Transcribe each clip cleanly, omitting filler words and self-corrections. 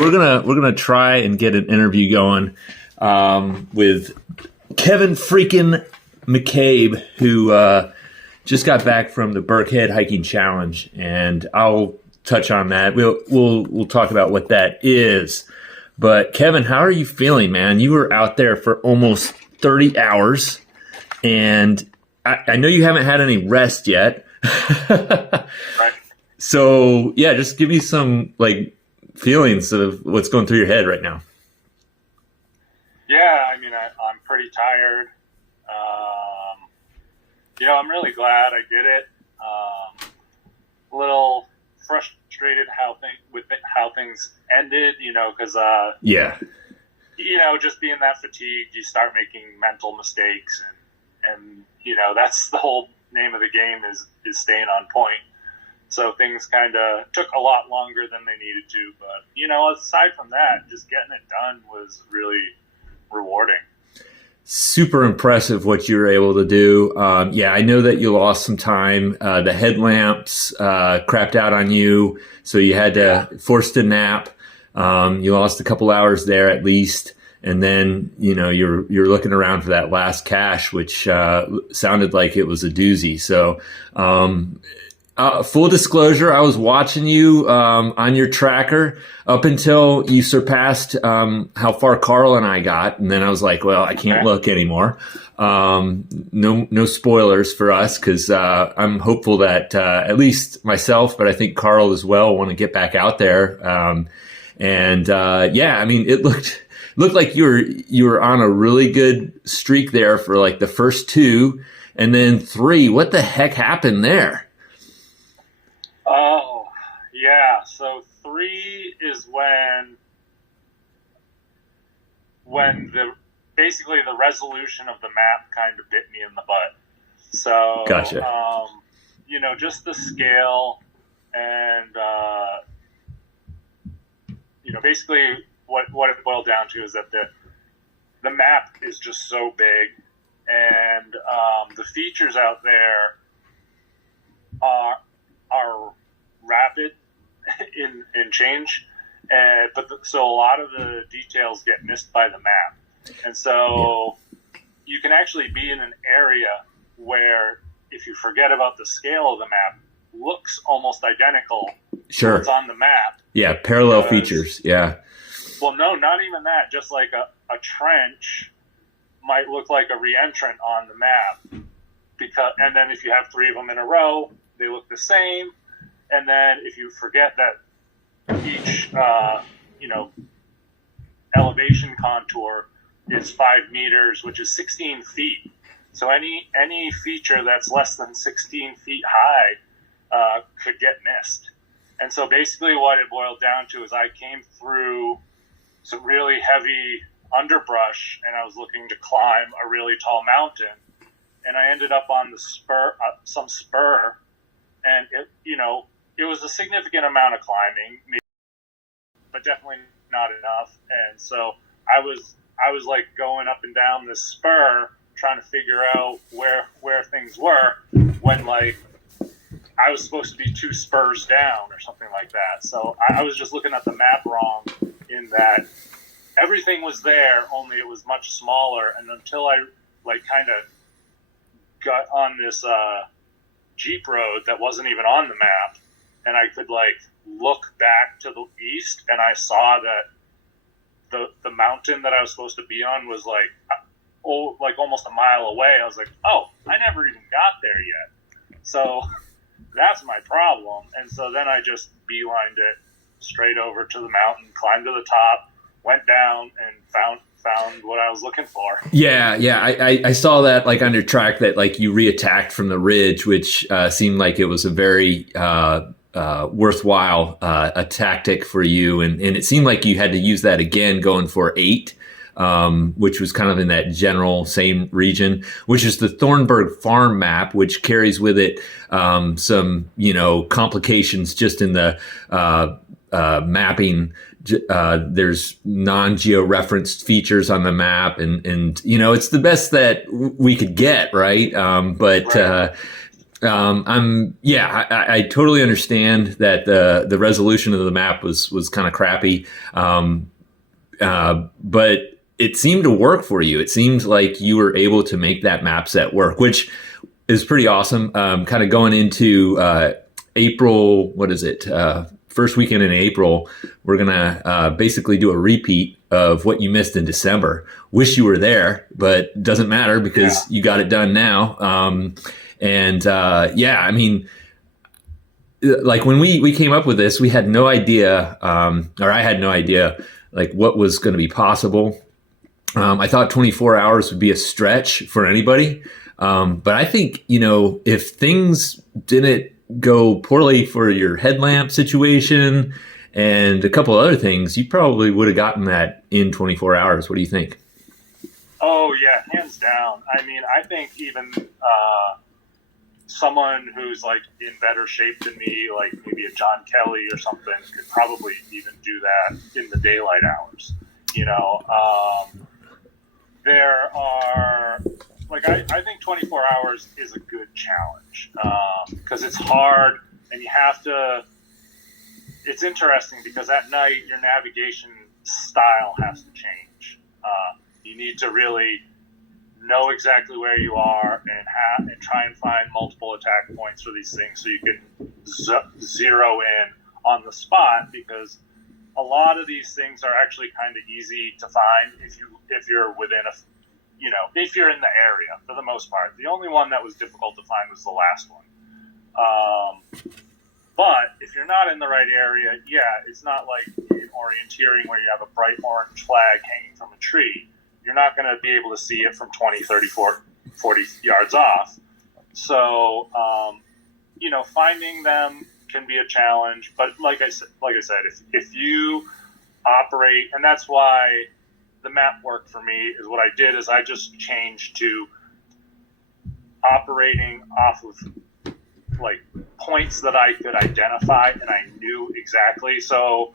We're gonna try and get an interview going with Kevin freaking McCabe, who just got back from the Burkhead Hiking Challenge, and I'll touch on that. We'll talk about what that is. But Kevin, how are you feeling, man? You were out there for almost 30 hours, and I know you haven't had any rest yet. Right. So yeah, just give me some feelings of what's going through your head right now. Yeah, I mean, I'm pretty tired. I'm really glad I did it. A little frustrated with how things ended, because just being that fatigued, you start making mental mistakes, and that's the whole name of the game is staying on point. So things kind of took a lot longer than they needed to. But, aside from that, just getting it done was really rewarding. Super impressive what you were able to do. I know that you lost some time. The headlamps crapped out on you, so you had to force to nap. You lost a couple hours there at least. And then, you're looking around for that last cache, which sounded like it was a doozy. So, full disclosure, I was watching you on your tracker up until you surpassed how far Carl and I got, and then I was like, "Well, I can't look anymore." No spoilers for us, because I'm hopeful that at least myself, but I think Carl as well, want to get back out there. It looked like you were on a really good streak there for the first two, and then three. What the heck happened there? Oh, yeah. So 3 is when basically the resolution of the map kind of bit me in the butt. So, gotcha. Just the scale and, basically what it boiled down to is that the map is just so big, and the features out there are rapid in change, so a lot of the details get missed by the map, and so you can actually be in an area where, if you forget about the scale of the map, looks almost identical to what's on the map. Yeah, parallel features. Yeah. Well, no, not even that. Just like a trench might look like a reentrant on the map, and then if you have 3 of them in a row, they look the same. And then if you forget that each, elevation contour is 5 meters, which is 16 feet. So any feature that's less than 16 feet high could get missed. And so basically what it boiled down to is I came through some really heavy underbrush, and I was looking to climb a really tall mountain, and I ended up on the some spur, and it was a significant amount of climbing, but definitely not enough. And so I was going up and down this spur trying to figure out where things were, when I was supposed to be 2 spurs down or something like that. So I was just looking at the map wrong, in that everything was there, only it was much smaller. And until I kind of got on this Jeep road that wasn't even on the map, and I could look back to the east, and I saw that the mountain that I was supposed to be on was almost a mile away. I was like, oh, I never even got there yet. So that's my problem. And so then I just beelined it straight over to the mountain, climbed to the top, went down, and found what I was looking for. Yeah. I saw that on your track that you reattacked from the ridge, which seemed like it was a very worthwhile a tactic for you, and it seemed like you had to use that again going for 8, which was kind of in that general same region, which is the Thornburg Farm map, which carries with it some complications just in the mapping. There's non-georeferenced features on the map, and it's the best that we could get, right? I totally understand that the resolution of the map was kind of crappy. But it seemed to work for you. It seemed like you were able to make that map set work, which is pretty awesome. Kind of going into April, what is it? First weekend in April, we're going to basically do a repeat of what you missed in December. Wish you were there, but doesn't matter because you got it done now. I mean, like when we came up with this, we had no idea, or I had no idea, like what was going to be possible. I thought 24 hours would be a stretch for anybody. But I think, if things didn't go poorly for your headlamp situation and a couple other things, you probably would have gotten that in 24 hours. What do you think? Oh, yeah, hands down. I mean, I think even someone who's like in better shape than me, like maybe a John Kelly or something, could probably even do that in the daylight hours. There are, like, I think 24 hours is a good challenge because it's hard and you have to, it's interesting because at night your navigation style has to change. You need to really know exactly where you are and try and find multiple attack points for these things so you can zero in on the spot, because a lot of these things are actually kind of easy to find if you're within if you're in the area for the most part. The only one that was difficult to find was the last one. But if you're not in the right area, it's not like in orienteering where you have a bright orange flag hanging from a tree. You're not going to be able to see it from 20, 30, 40 yards off. So, finding them can be a challenge. But like I said, if you operate, and that's why the map worked for me, is what I did is I just changed to operating off of like points that I could identify and I knew exactly. So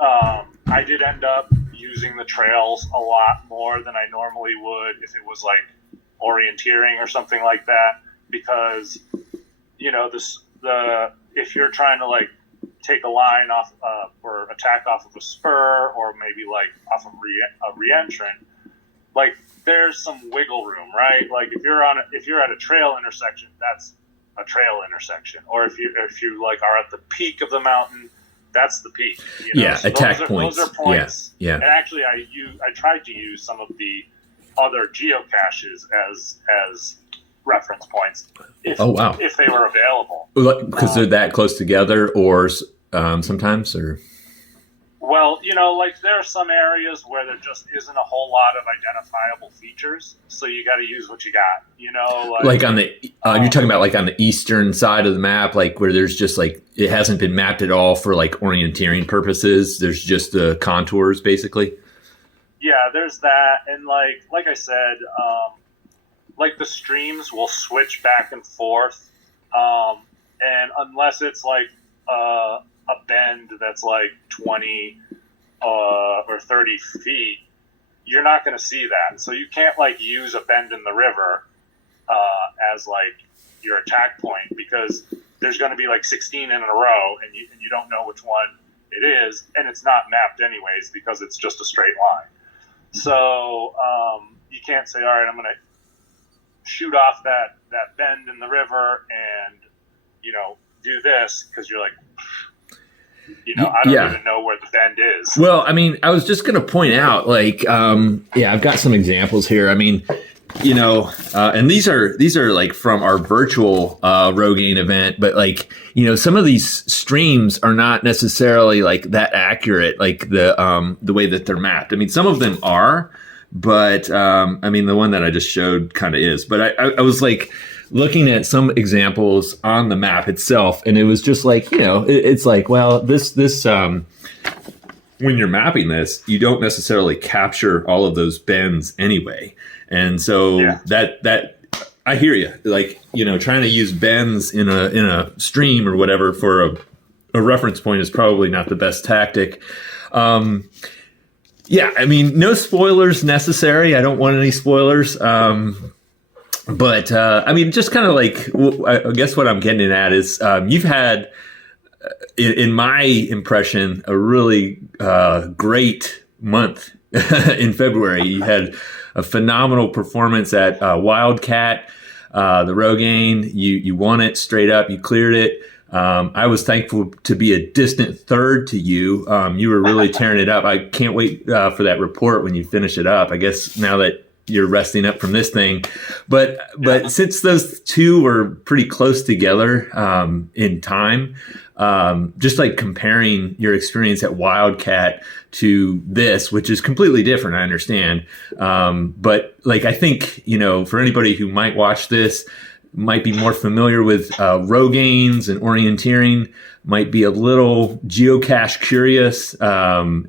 I did end up using the trails a lot more than I normally would if it was like orienteering or something like that, because if you're trying to like take a line off or attack off of a spur or maybe like off of a re-entrant, like there's some wiggle room, right? Like if you're at a trail intersection, that's a trail intersection, or if you like are at the peak of the mountain, that's the peak. So attack points. Those are points. Yeah. And actually, I tried to use some of the other geocaches as reference points. If they were available, because they're that close together, or sometimes, or. Well, like there are some areas where there just isn't a whole lot of identifiable features, so you got to use what you got. Like on the you're talking about like on the eastern side of the map, like where there's just like it hasn't been mapped at all for like orienteering purposes. There's just the contours, basically. Yeah, there's that, and like I said, like the streams will switch back and forth, and unless it's like a bend that's like 20 or 30 feet, you're not going to see that. So you can't like use a bend in the river as like your attack point, because there's going to be like 16 in a row and you don't know which one it is, and it's not mapped anyways because it's just a straight line. So you can't say, all right, I'm going to shoot off that bend in the river and do this, because you're like, I don't even know where the bend is. Well, I mean, I was just going to point out, like, I've got some examples here. I mean, and these are like from our virtual Rogaine event, but like, some of these streams are not necessarily like that accurate, like the way that they're mapped. I mean, some of them are, but I mean, the one that I just showed kind of is. But I was like looking at some examples on the map itself, and it was just like, it's like, well, this when you're mapping this, you don't necessarily capture all of those bends anyway. And so that I hear you, like, trying to use bends in a stream or whatever for a reference point is probably not the best tactic. I mean, no spoilers necessary. I don't want any spoilers. But I mean, just kind of like, I guess what I'm getting at is you've had, in my impression, a really great month in February. You had a phenomenal performance at Wildcat, the Rogaine. You won it straight up. You cleared it. I was thankful to be a distant third to you. You were really tearing it up. I can't wait for that report when you finish it up. I guess now that you're resting up from this thing, but since those two were pretty close together in time, just like comparing your experience at Wildcat to this, which is completely different, I understand. But like, I think, for anybody who might watch this, might be more familiar with Rogaines and orienteering, might be a little geocache curious,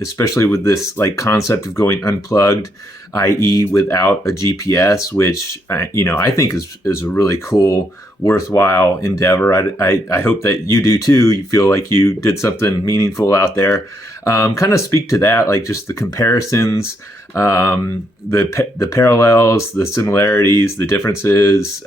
especially with this like concept of going unplugged, i.e. without a GPS, which, I think is a really cool, worthwhile endeavor. I hope that you do too. You feel like you did something meaningful out there. Kind of speak to that, like just the comparisons, the parallels, the similarities, the differences,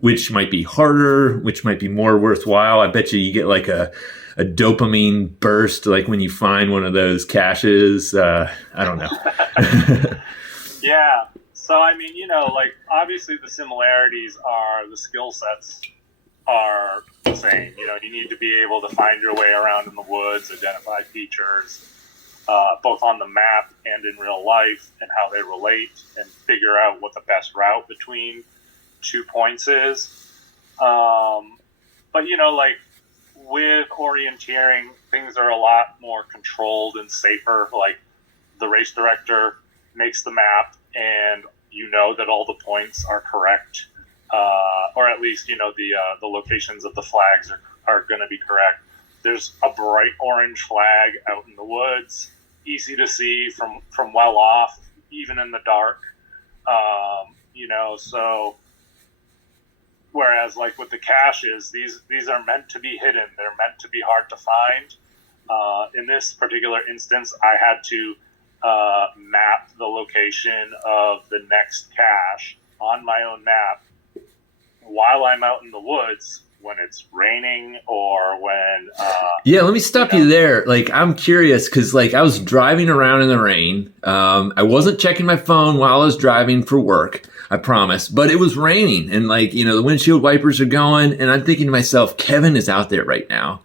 which might be harder, which might be more worthwhile. I bet you get like a dopamine burst, like when you find one of those caches. I don't know. Yeah. So, I mean, like obviously the similarities are the skill sets are the same. You need to be able to find your way around in the woods, identify features, both on the map and in real life, and how they relate, and figure out what the best route between 2 points is. But, like with orienteering, things are a lot more controlled and safer. Like the race director makes the map, and that all the points are correct, or at least the locations of the flags are going to be correct. There's a bright orange flag out in the woods, easy to see from well off, even in the dark. So whereas like with the caches, these are meant to be hidden. They're meant to be hard to find. In this particular instance, I had to map the location of the next cache on my own map while I'm out in the woods when it's raining or when yeah, let me stop you there. Like, I'm curious because like I was driving around in the rain. I wasn't checking my phone while I was driving for work, I promise, but it was raining, and like, the windshield wipers are going, and I'm thinking to myself, Kevin is out there right now.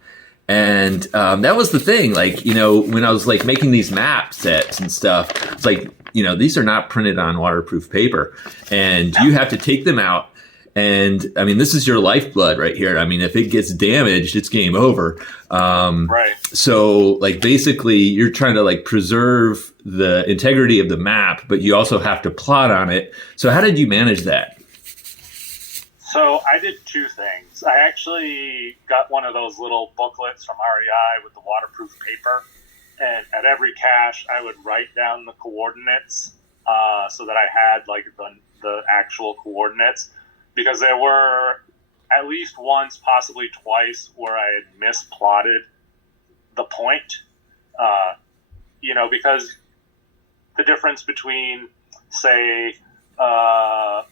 And that was the thing, like, when I was like making these map sets and stuff, it's like, these are not printed on waterproof paper, and you have to take them out. And I mean, this is your lifeblood right here. I mean, if it gets damaged, it's game over. Right. So like, basically you're trying to like preserve the integrity of the map, but you also have to plot on it. So how did you manage that? So I did two things. I actually got one of those little booklets from REI with the waterproof paper. And at every cache, I would write down the coordinates so that I had like the actual coordinates. Because there were at least once, possibly twice, where I had misplotted the point. Because the difference between, say, a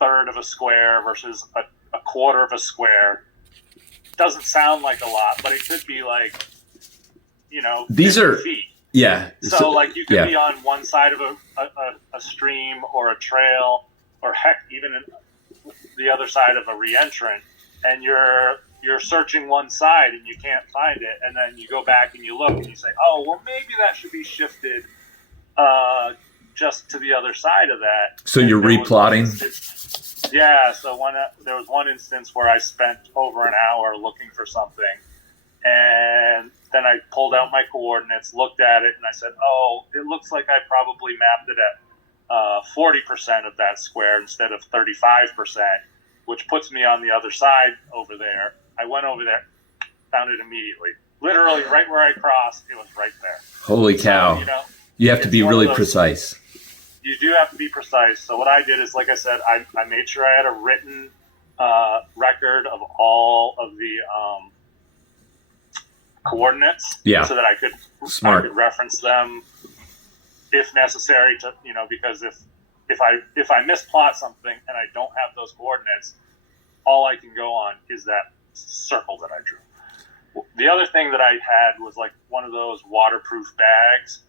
third of a square versus a quarter of a square doesn't sound like a lot, but it could be like, these are feet. Yeah. So like you could be on one side of a stream or a trail, or heck, even in the other side of a reentrant, and you're searching one side and you can't find it, and then you go back and you look and you say, oh, well, maybe that should be shifted just to the other side of that. So and you're replotting? Yeah, so there was one instance where I spent over an hour looking for something, and then I pulled out my coordinates, looked at it, and I said, oh, it looks like I probably mapped it at 40% of that square instead of 35%, which puts me on the other side over there. I went over there, found it immediately. Literally right where I crossed, it was right there. Holy cow. So, you have to be really precise. You do have to be precise. So what I did is, like I said, I made sure I had a written record of all of the coordinates, so that I could reference them if necessary to, because if if I misplot something and I don't have those coordinates, all I can go on is that circle that I drew. The other thing that I had was like one of those waterproof bags,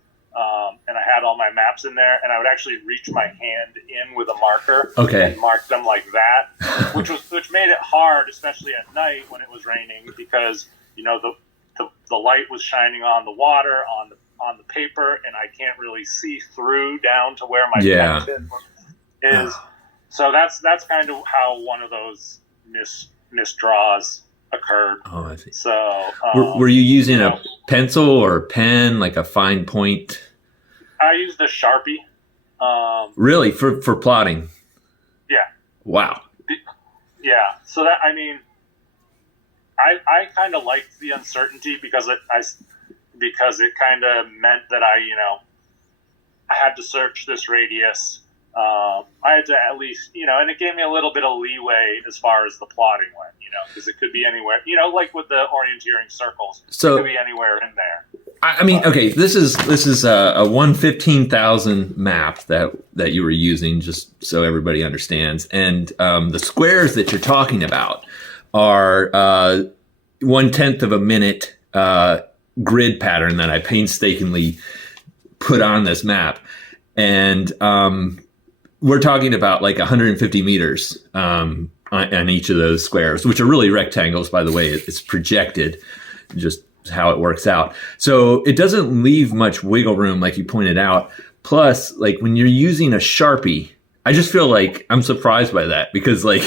and I had all my maps in there, and I would actually reach my hand in with a marker and mark them like that, which made it hard, especially at night when it was raining, because the light was shining on the water, on the paper, and I can't really see through down to where my pen tip is. So that's kind of how one of those misdraws occurred. Oh, I see. So were you using a pencil or a pen, like a fine point? I used a Sharpie. Really, for plotting? Yeah. Wow. Yeah. So that, I mean, I kind of liked the uncertainty because it kind of meant that I had to search this radius. I had to at least, and it gave me a little bit of leeway as far as the plotting went, because it could be anywhere, like with the orienteering circles, so, it could be anywhere in there. I mean, okay, this is a 1/15,000 map that you were using, just so everybody understands. And the squares that you're talking about are 1/10 of a minute grid pattern that I painstakingly put on this map. And we're talking about like 150 meters on each of those squares, which are really rectangles, by the way. It's projected, just how it works out. So it doesn't leave much wiggle room, like you pointed out. Plus, like when you're using a Sharpie, I just feel like I'm surprised by that, because like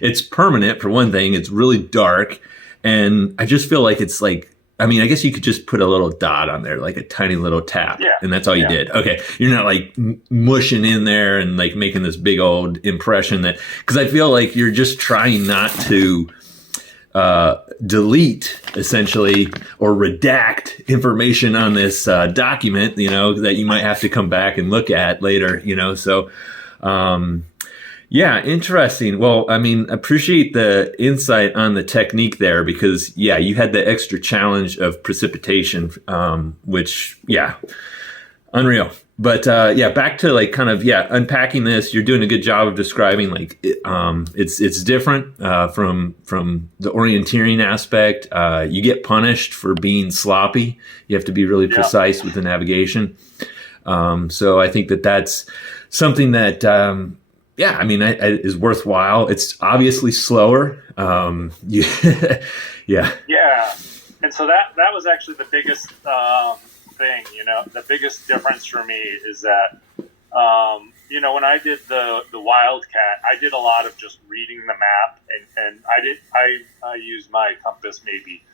it's permanent for one thing. It's really dark. And I just feel like it's like, I mean, I guess you could just put a little dot on there, like a tiny little tap, and that's all you did. Okay. You're not like mushing in there and like making this big old impression because I feel like you're just trying not to delete essentially or redact information on this document, that you might have to come back and look at later, so yeah, interesting. Well, I mean, appreciate the insight on the technique there, because you had the extra challenge of precipitation, which unreal. But back to like kind of unpacking this. You're doing a good job of describing like it's different from the orienteering aspect. You get punished for being sloppy. You have to be really precise with the navigation. So I think that's something that is worthwhile. It's obviously slower. Yeah. And so that was actually the biggest thing, the biggest difference for me is that, when I did the Wildcat, I did a lot of just reading the map, and I used my compass maybe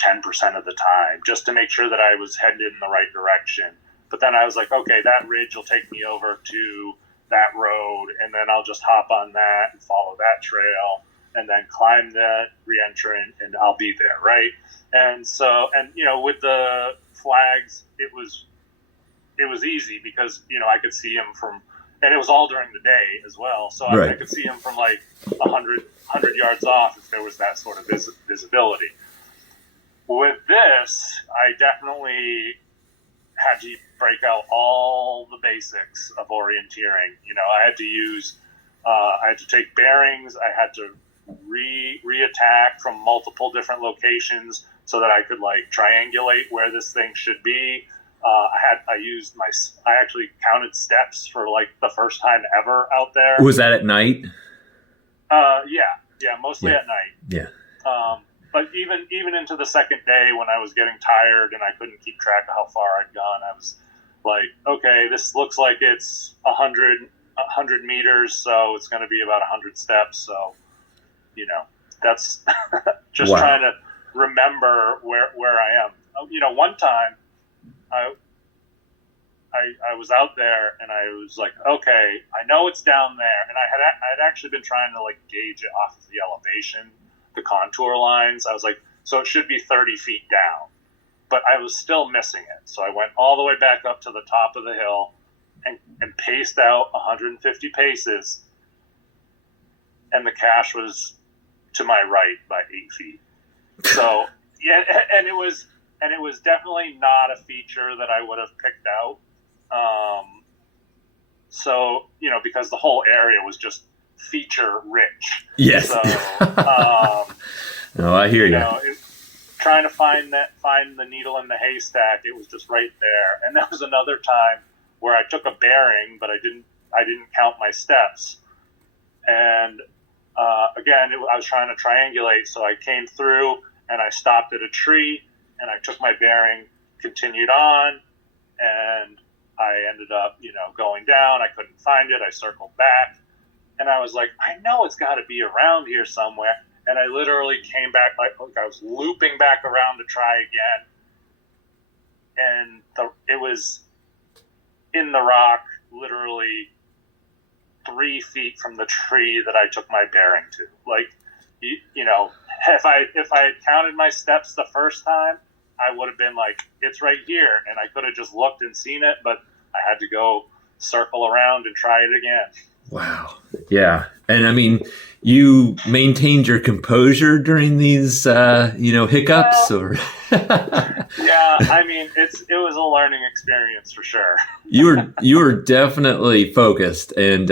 10% of the time just to make sure that I was headed in the right direction. But then I was like, okay, that ridge will take me over to that road, and then I'll just hop on that and follow that trail and then climb that re-entrant, and I'll be there, right? And so, with the flags, it was easy because I could see them from, and it was all during the day as well, so I could see them from like 100 yards off if there was that sort of visibility. With this, I definitely had to break out all the basics of orienteering. I had to use, I had to take bearings. I had to re-attack from multiple different locations so that I could like triangulate where this thing should be. I actually counted steps for like the first time ever out there. Was that at night? Mostly at night. Yeah. But even into the second day when I was getting tired and I couldn't keep track of how far I'd gone, I was like, okay, this looks like it's 100 meters, so it's going to be about 100 steps. So, that's just trying to remember where I am. One time I was out there and I was like, okay, I know it's down there. And I'd actually been trying to like gauge it off of the elevation, the contour lines. I was like, so it should be 30 feet down, but I was still missing it. So I went all the way back up to the top of the hill and paced out 150 paces, and the cache was to my right by 8 feet. So and it was definitely not a feature that I would have picked out. So, because the whole area was just feature rich. Yes. So, no, I hear you. Trying to find the needle in the haystack, it was just right there. And there was another time where I took a bearing, but I didn't count my steps. And again, I was trying to triangulate, so I came through and I stopped at a tree and I took my bearing, continued on, and I ended up, going down. I couldn't find it. I circled back, and I was like, I know it's got to be around here somewhere. And I literally came back, like I was looping back around to try again, and it was in the rock, literally 3 feet from the tree that I took my bearing to. Like, if I had counted my steps the first time, I would have been like, it's right here, and I could have just looked and seen it, but I had to go circle around and try it again. Wow. Yeah. And I mean, you maintained your composure during these, hiccups, or? Yeah. I mean, it was a learning experience for sure. You were definitely focused and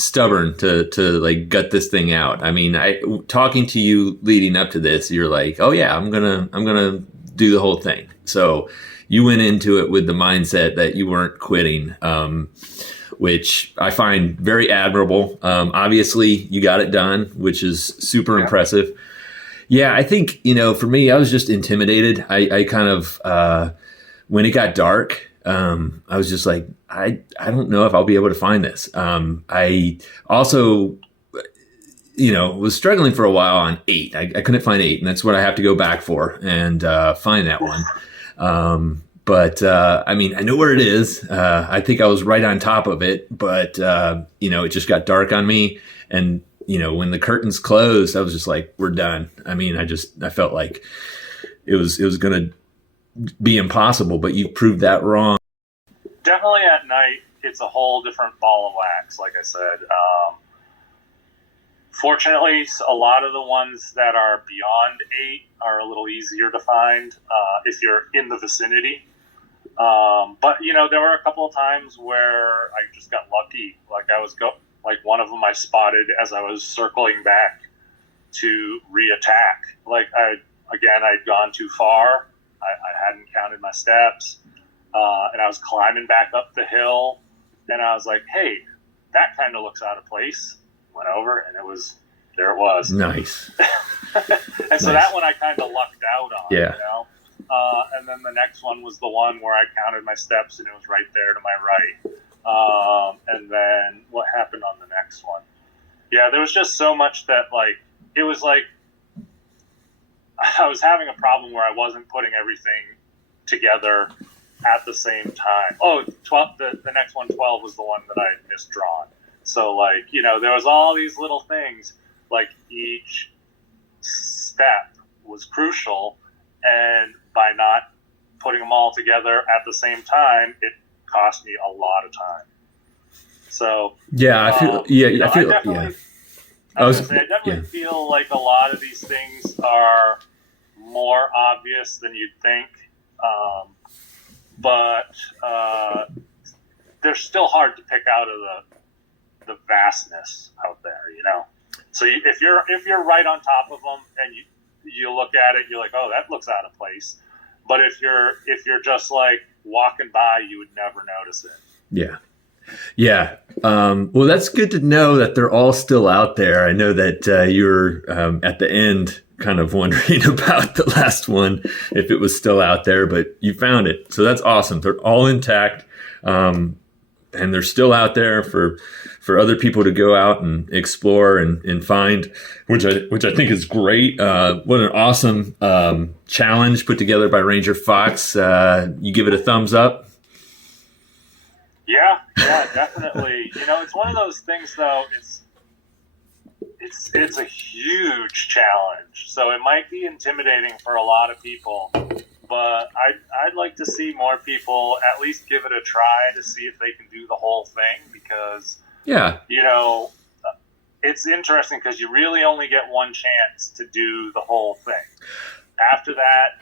stubborn to like gut this thing out. I mean, talking to you leading up to this, you're like, oh yeah, I'm gonna do the whole thing. So you went into it with the mindset that you weren't quitting, which I find very admirable. Obviously, you got it done, which is super impressive. Yeah, I think, for me, I was just intimidated. I kind of, when it got dark, I was just like, I don't know if I'll be able to find this. I also, was struggling for a while on 8. I couldn't find 8, and that's what I have to go back for and find that one. But I mean, I know where it is. I think I was right on top of it, but it just got dark on me. And when the curtains closed, I was just like, we're done. I mean, I felt like it was going to be impossible, but you proved that wrong. Definitely at night, it's a whole different ball of wax. Like I said, fortunately, a lot of the ones that are beyond 8 are a little easier to find if you're in the vicinity. But there were a couple of times where I just got lucky. Like like one of them I spotted as I was circling back to reattack. Like I'd gone too far. I hadn't counted my steps, and I was climbing back up the hill, and I was like, "Hey, that kind of looks out of place." Went over, and there it was. Nice. And so that one I kind of lucked out on. Yeah. And then the next one was the one where I counted my steps, and it was right there to my right. And then what happened on the next one? Yeah, there was just so much that it was like I was having a problem where I wasn't putting everything together at the same time. Oh, 12, the next one, 12, was the one that I had misdrawn. So there was all these little things, like each step was crucial, and by not putting them all together at the same time, it cost me a lot of time. So yeah, I feel I definitely feel like a lot of these things are more obvious than you'd think, but they're still hard to pick out of the vastness out there. So if you're right on top of them and you look at it, you're like, oh, that looks out of place. But if you're just like walking by, you would never notice it. Yeah. Yeah. Well, that's good to know that they're all still out there. I know that you're at the end kind of wondering about the last one, if it was still out there, but you found it. So that's awesome. They're all intact. And they're still out there for other people to go out and explore and find, which I think is great. What an awesome challenge put together by Ranger Fox. You give it a thumbs up? Yeah, definitely. It's one of those things, though. It's a huge challenge, so it might be intimidating for a lot of people. But I'd like to see more people at least give it a try to see if they can do the whole thing, because it's interesting because you really only get one chance to do the whole thing. After that,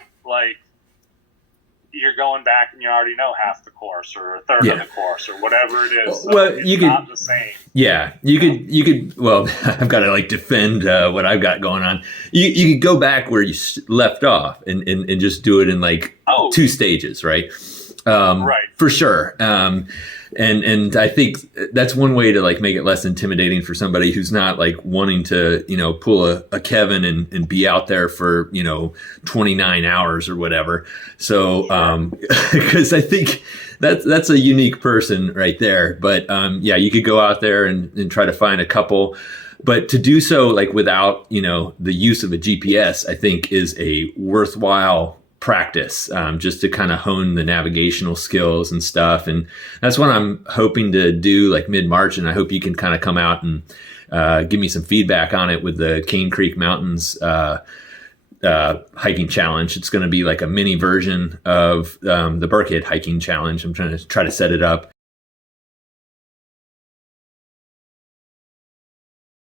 you're going back and you already know half the course or a third of the course or whatever it is. So well, it's not the same. Yeah, you could. Well, I've got to like defend what I've got going on. You could go back where you left off and just do it in like 2 stages, right? Right. For sure. And I think that's one way to like make it less intimidating for somebody who's not like wanting to, pull a Kevin and be out there for, 29 hours or whatever. So, because I think that's a unique person right there. But you could go out there and try to find a couple. But to do so like without, the use of a GPS, I think is a worthwhile practice, just to kind of hone the navigational skills and stuff. And that's what I'm hoping to do like mid-March. And I hope you can kind of come out and give me some feedback on it with the Cane Creek Mountains hiking challenge. It's going to be like a mini version of the Burkhead hiking challenge. I'm trying to set it up.